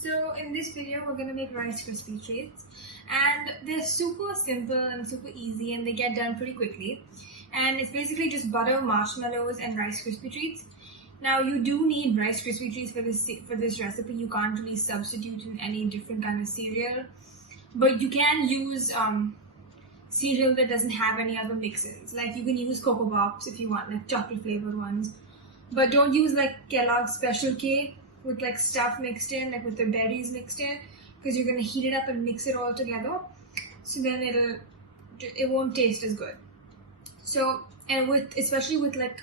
So in this video we're going to make Rice Krispie treats, and they're super simple and super easy and they get done pretty quickly, and it's basically just butter, marshmallows and Rice Krispie treats. Now you do need Rice Krispie treats for this recipe. You can't really substitute in any different kind of cereal, but you can use cereal that doesn't have any other mixins. Like you can use Cocoa Pops if you want, like chocolate flavored ones, but don't use like Kellogg's Special K with like stuff mixed in, like with the berries mixed in, because you're gonna heat it up and mix it all together. So then it won't taste as good. So, and especially with like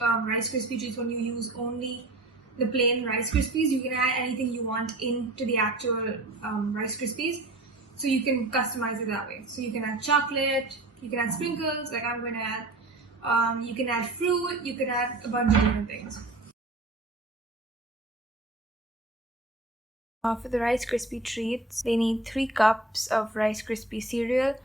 Rice Krispie treats, when you use only the plain Rice Krispies, you can add anything you want into the actual Rice Krispies. So you can customize it that way. So you can add chocolate, you can add sprinkles, like I'm going to add. You can add fruit, you can add a bunch of different things. For the Rice Krispie treats, they need 3 cups of Rice Krispie cereal,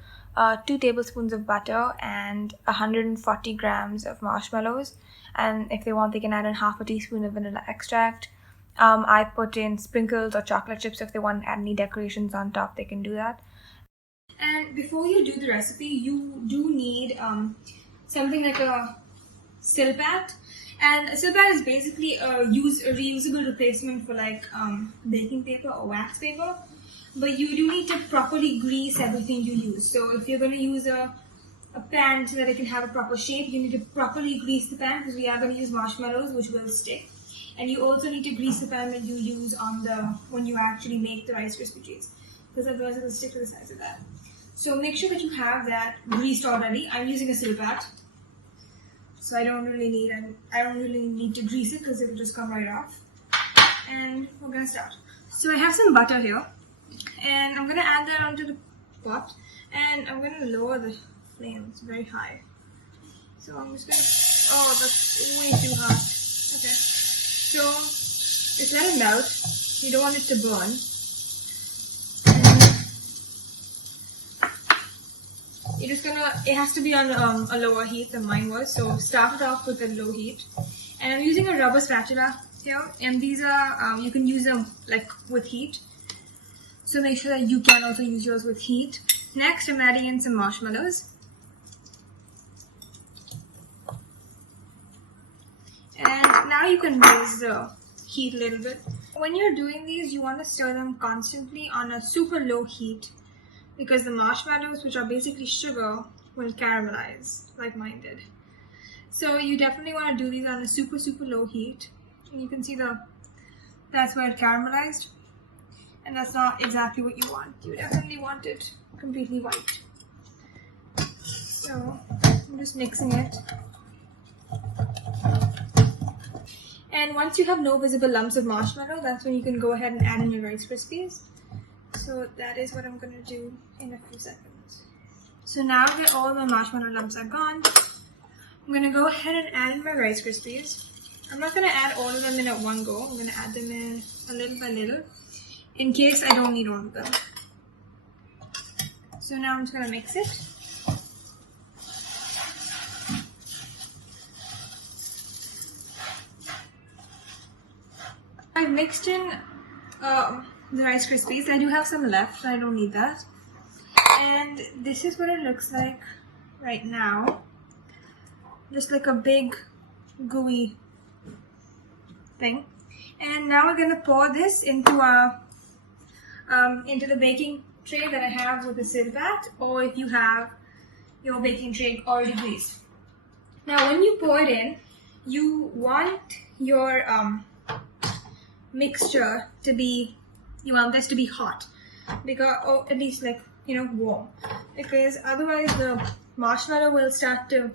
2 tablespoons of butter, and 140 grams of marshmallows. And if they want, they can add in half a teaspoon of vanilla extract. I put in sprinkles or chocolate chips. If they want to add any decorations on top, they can do that. And before you do the recipe, you do need something like a Silpat. And a Silpat is basically a reusable replacement for like baking paper or wax paper. But you do need to properly grease everything you use. So if you're going to use a pan so that it can have a proper shape, you need to properly grease the pan, because we are going to use marshmallows, which will stick. And you also need to grease the pan that you use when you actually make the Rice Krispie treats, because otherwise it will stick to the sides of that. So make sure that you have that greased already. I'm using a Silpat, so I don't really need to grease it, because it will just come right off. And we're gonna start. So I have some butter here, and I'm gonna add that onto the pot, and I'm gonna lower the flame. It's very high. So I'm just gonna. Oh, that's way too hot. Okay. So just let it melt. You don't want it to burn. You're just gonna. It has to be on a lower heat than mine was. So start it off with a low heat. And I'm using a rubber spatula here, and these are you can use them like with heat. So make sure that you can also use yours with heat. Next, I'm adding in some marshmallows. And now you can raise the heat a little bit. When you're doing these, you want to stir them constantly on a super low heat, because the marshmallows, which are basically sugar, will caramelize like mine did. So you definitely want to do these on a super low heat. And you can see that's where it caramelized. And that's not exactly what you want. You definitely want it completely white. So I'm just mixing it. And once you have no visible lumps of marshmallow, that's when you can go ahead and add in your Rice Krispies. So that is what I'm going to do in a few seconds. So now that all the marshmallow lumps are gone, I'm going to go ahead and add in my Rice Krispies. I'm not going to add all of them in at one go. I'm going to add them in a little by little, in case I don't need all of them. So now I'm just going to mix it. I've mixed in the Rice Krispies. I do have some left, so I don't need that. And this is what it looks like right now. Just like a big gooey thing. And now we're gonna pour this into the baking tray that I have with the Silpat, or if you have your baking tray already greased. Now when you pour it in, you want your mixture to be, you want this to be hot, because, or at least like, warm, because otherwise the marshmallow will start to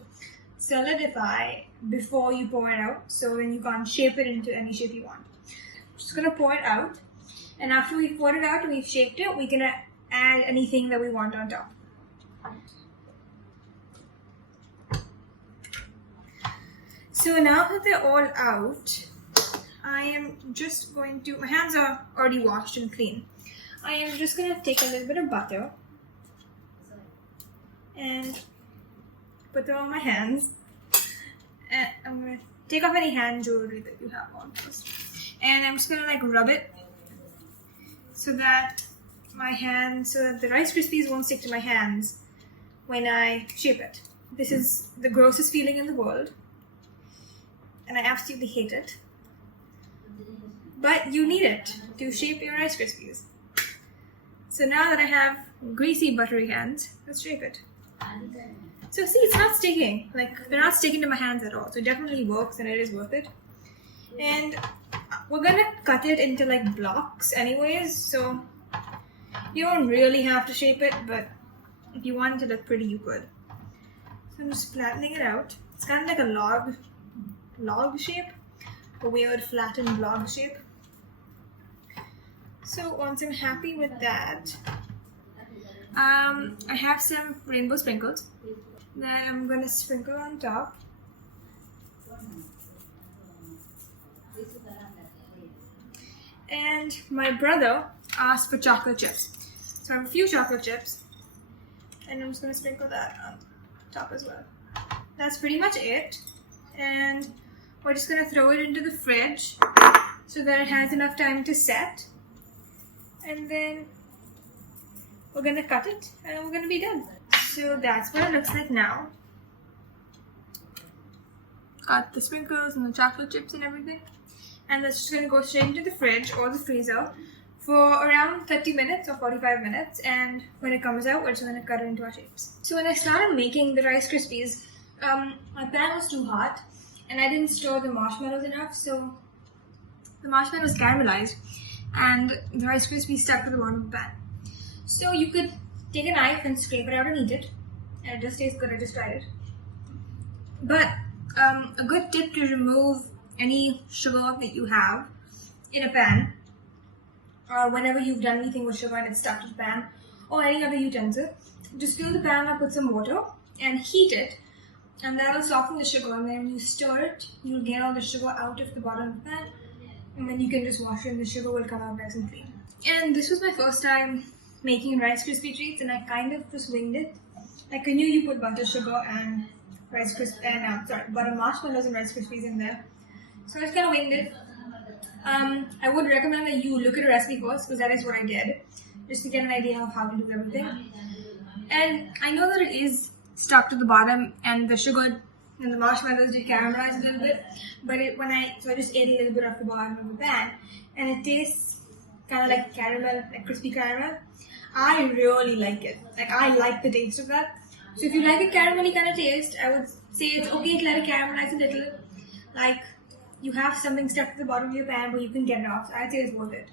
solidify before you pour it out, so then you can't shape it into any shape you want. I'm just gonna pour it out, and after we've poured it out and we've shaped it, we can add anything that we want on top. So now that they're all out, I am just going to, my hands are already washed and clean. I am just going to take a little bit of butter and put them on my hands. And I'm going to take off any hand jewelry that you have on first. And I'm just going to like rub it so that the Rice Krispies won't stick to my hands when I shape it. This is the grossest feeling in the world, and I absolutely hate it. But you need it to shape your Rice Krispies. So now that I have greasy, buttery hands, let's shape it. So see, it's not sticking. Like, they're not sticking to my hands at all. So it definitely works, and it is worth it. And we're gonna cut it into like blocks anyways, so you don't really have to shape it, but if you want it to look pretty, you could. So I'm just flattening it out. It's kind of like a log shape, a weird flattened log shape. So once I'm happy with that, I have some rainbow sprinkles that I'm gonna sprinkle on top. And my brother asked for chocolate chips. So I have a few chocolate chips, and I'm just gonna sprinkle that on top as well. That's pretty much it. And we're just gonna throw it into the fridge so that it has enough time to set. And then we're gonna cut it and we're gonna be done. So that's what it looks like now. Got the sprinkles and the chocolate chips and everything. And that's just gonna go straight into the fridge or the freezer for around 30 minutes or 45 minutes. And when it comes out, we're just gonna cut it into our shapes. So when I started making the Rice Krispies, my pan was too hot and I didn't stir the marshmallows enough, so the marshmallows caramelized and the Rice Krispies stuck to the bottom of the pan. So you could take a knife and scrape it out and eat it, and it just tastes good. I just tried it. But a good tip to remove any sugar that you have in a pan, whenever you've done anything with sugar and it's stuck to the pan, or any other utensil, just fill the pan up with some water and heat it, and that'll soften the sugar. And then when you stir it, you'll get all the sugar out of the bottom of the pan, and then you can just wash it and the sugar will come out nice and clean. And this was my first time making Rice Krispie treats, and I kind of just winged it. Like, I knew you put butter, sugar, and butter, marshmallows and Rice Krispies in there. So I just kind of winged it. I would recommend that you look at a recipe first, because that is what I did, just to get an idea of how to do everything. And I know that it is stuck to the bottom, and the sugar and the marshmallows did caramelize a little bit, but so I just ate a little bit off the bottom of the pan, and it tastes kind of like caramel, like crispy caramel. I really like it. Like, I like the taste of that. So if you like a caramelly kind of taste, I would say it's okay to let it caramelize a little. Like, you have something stuck to the bottom of your pan, but you can get it off. So I'd say it's worth it.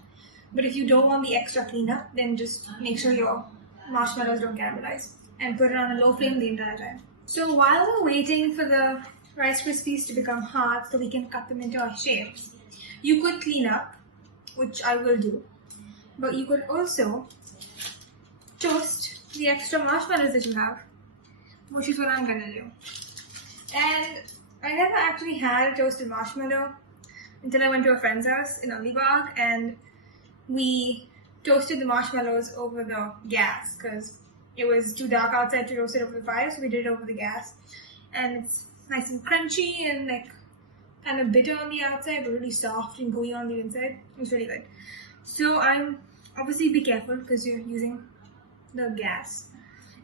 But if you don't want the extra cleanup, then just make sure your marshmallows don't caramelize and put it on a low flame the entire time. So while we're waiting for the Rice Krispies to become hard so we can cut them into our shapes, you could clean up, which I will do. But you could also toast the extra marshmallows that you have, which is what I'm gonna do. And I never actually had a toasted marshmallow until I went to a friend's house in Alibag, and we toasted the marshmallows over the gas because it was too dark outside to roast it over the fire, so we did it over the gas. And it's nice and crunchy and like kind of bitter on the outside, but really soft and gooey on the inside. It's really good. So I'm obviously be careful because you're using the gas.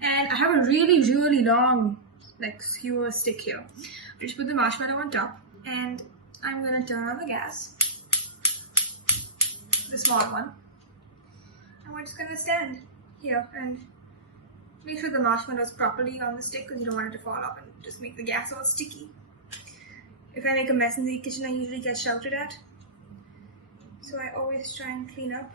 And I have a really, really long skewer stick here. I just put the marshmallow on top, and I'm gonna turn on the gas, the small one, and we're just gonna stand here and make sure the marshmallow is properly on the stick, because you don't want it to fall off and just make the gas all sticky. If I make a mess in the kitchen, I usually get shouted at, so I always try and clean up.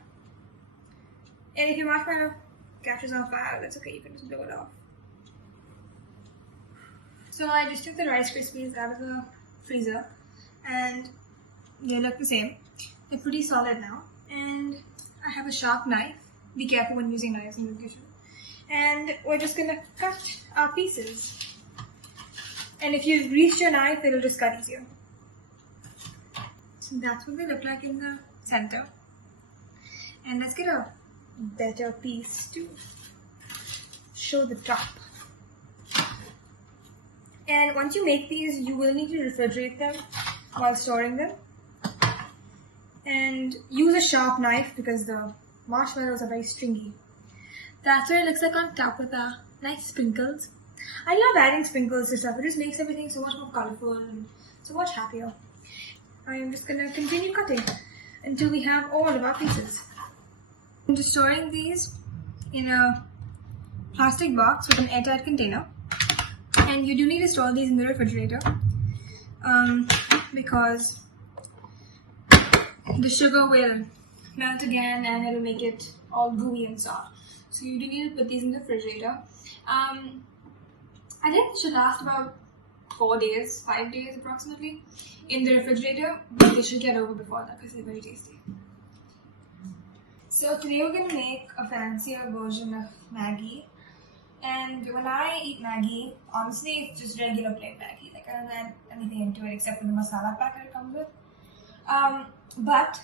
And if your marshmallow catches on fire, that's okay, you can just blow it off. So I just took the Rice Krispies out of the freezer, and they look the same. They're pretty solid now. And I have a sharp knife. Be careful when using knives in the kitchen. And we're just gonna cut our pieces. And if you grease your knife, it'll just cut easier. So that's what they look like in the center. And let's get a better piece to show the top. And once you make these, you will need to refrigerate them while storing them. And use a sharp knife because the marshmallows are very stringy. That's what it looks like on top with the nice sprinkles. I love adding sprinkles to stuff. It just makes everything so much more colorful and so much happier. I am just gonna continue cutting until we have all of our pieces. I'm just storing these in a plastic box with an airtight container. And you do need to store these in the refrigerator because the sugar will melt again and it'll make it all gooey and soft. So you do need to put these in the refrigerator. I think it should last about 5 days approximately in the refrigerator, but they should get over before that because they're very tasty. So today we're going to make a fancier version of Maggi. And when I eat Maggi, honestly, it's just regular plain Maggi. Like, I don't add anything into it except for the masala packet it comes with. But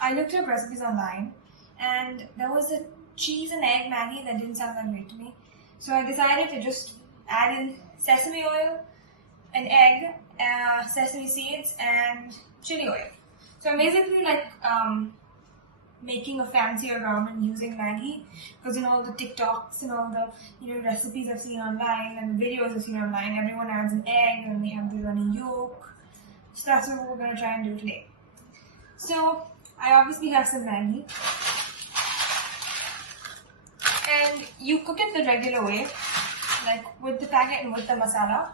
I looked up recipes online, and there was a cheese and egg Maggi that didn't sound that great to me. So I decided to just add in sesame oil, an egg, sesame seeds, and chili oil. So I'm basically like making a fancier ramen using Maggi, because all the TikToks and all the recipes I've seen online and videos I've seen online, everyone adds an egg and they have the runny yolk. So that's what we're going to try and do today. So I obviously have some Maggi, and you cook it the regular way, like with the packet and with the masala.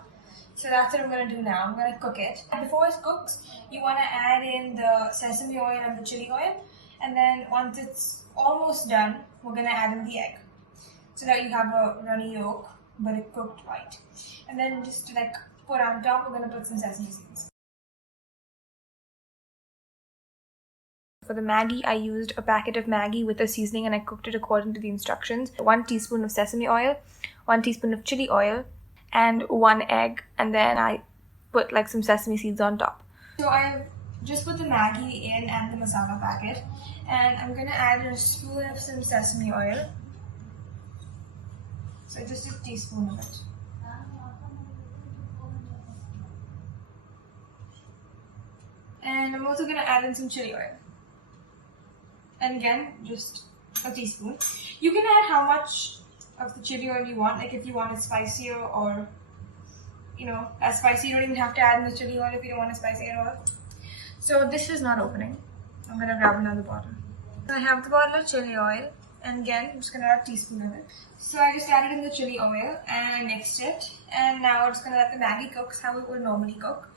So that's what I'm going to do now. I'm going to cook it. Before it cooks, you want to add in the sesame oil and the chili oil. And then once it's almost done, we're going to add in the egg. So that you have a runny yolk, but it cooked right. And then just to put on top, we're going to put some sesame seeds. For the Maggi, I used a packet of Maggi with a seasoning and I cooked it according to the instructions. 1 teaspoon of sesame oil, 1 teaspoon of chili oil, and 1 egg. And then I put some sesame seeds on top. So I've just put the Maggi in and the masala packet, and I'm going to add in a spoon of some sesame oil. So just a teaspoon of it. And I'm also going to add in some chili oil. And again, just a teaspoon. You can add how much of the chili oil you want, if you want it spicier or, as spicy. You don't even have to add in the chili oil if you don't want it spicy at all. So this is not opening. I'm going to grab another bottle. So I have the bottle of chili oil, and again, I'm just going to add a teaspoon of it. So I just added in the chili oil and I mixed it, and now I'm just going to let the Maggi cook how it would normally cook.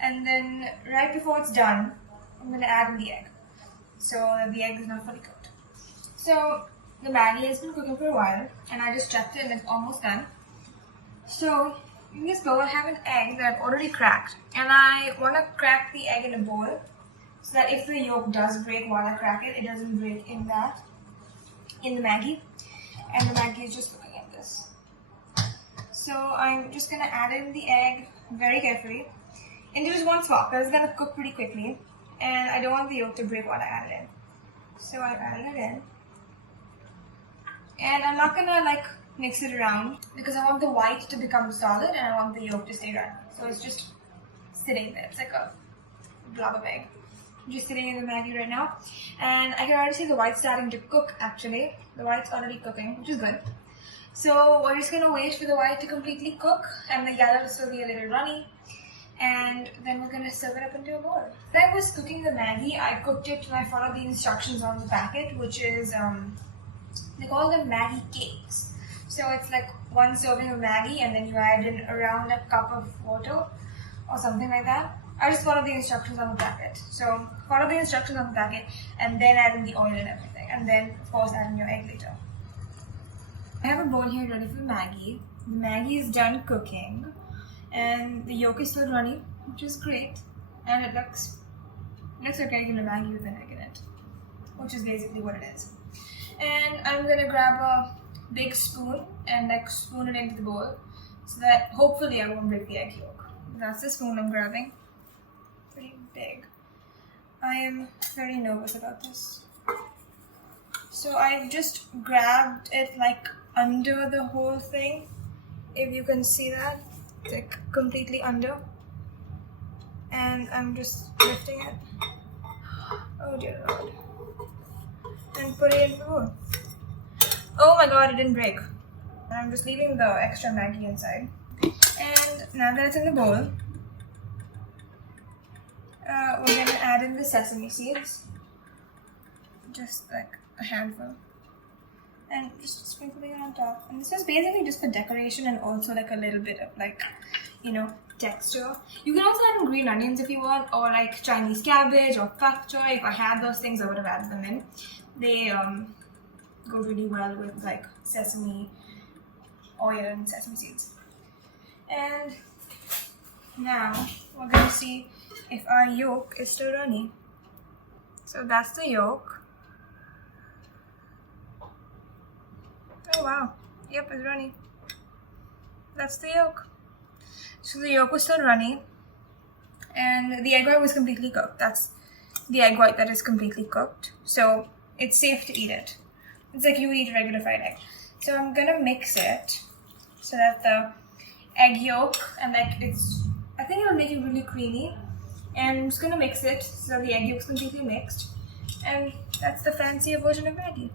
And then right before it's done, I'm going to add in the egg, so that the egg is not fully cooked. So the Maggi has been cooking for a while, and I just checked it and it's almost done. So in this bowl, I have an egg that I've already cracked, and I want to crack the egg in a bowl so that if the yolk does break while I crack it, it doesn't break in the Maggi, and the Maggi is just cooking in this. So I'm just going to add in the egg very carefully into just one spot because it's going to cook pretty quickly, and I don't want the yolk to break while I add it in. So I added it in, and I'm not going to mix it around because I want the white to become solid and I want the yolk to stay runny. So it's just sitting there. It's like a blob of egg. Just sitting in the Maggi right now. And I can already see the white starting to cook actually. The white's already cooking, which is good. So we're just going to wait for the white to completely cook and the yellow to still be a little runny. And then we're going to serve it up into a bowl. When I was cooking the Maggi, I cooked it and I followed the instructions on the packet, which is, they call them Maggi cakes. So it's 1 serving of Maggi and then you add in around a cup of water or something like that. I just followed the instructions on the packet. So follow the instructions on the packet and then add in the oil and everything. And then of course add in your egg later. I have a bowl here ready for Maggi. The Maggi is done cooking and the yolk is still runny, which is great. And it looks like regular Maggi with an egg in it, which is basically what it is. And I'm going to grab a big spoon and spoon it into the bowl so that hopefully I won't break the egg yolk. That's the spoon I'm grabbing. Pretty big. I am very nervous about this. So I've just grabbed it under the whole thing. If you can see that, it's completely under. And I'm just lifting it. Oh dear Lord. and put it in the bowl. Oh my god, it didn't break. I'm just leaving the extra Maggi inside. And now that it's in the bowl, we're gonna add in the sesame seeds. Just like a handful. And just sprinkling it on top. And this is basically just for decoration and also like a little bit of like, you know, texture. You can also add in green onions if you want, or like Chinese cabbage or pak choy. If I had those things, I would have added them in. They go really well with like sesame oil and sesame seeds. And now we're gonna see if our yolk is still runny. So that's the yolk. Oh wow, yep, it's runny. That's the yolk. So the yolk was still runny, and the egg white was completely cooked. That's the egg white that is completely cooked. So it's safe to eat it. It's like you would eat a regular fried egg. So I'm gonna mix it so that the egg yolk and like I think it'll make it really creamy. And I'm just gonna mix it so the egg yolk's completely mixed. And that's the fancier version of Maggi.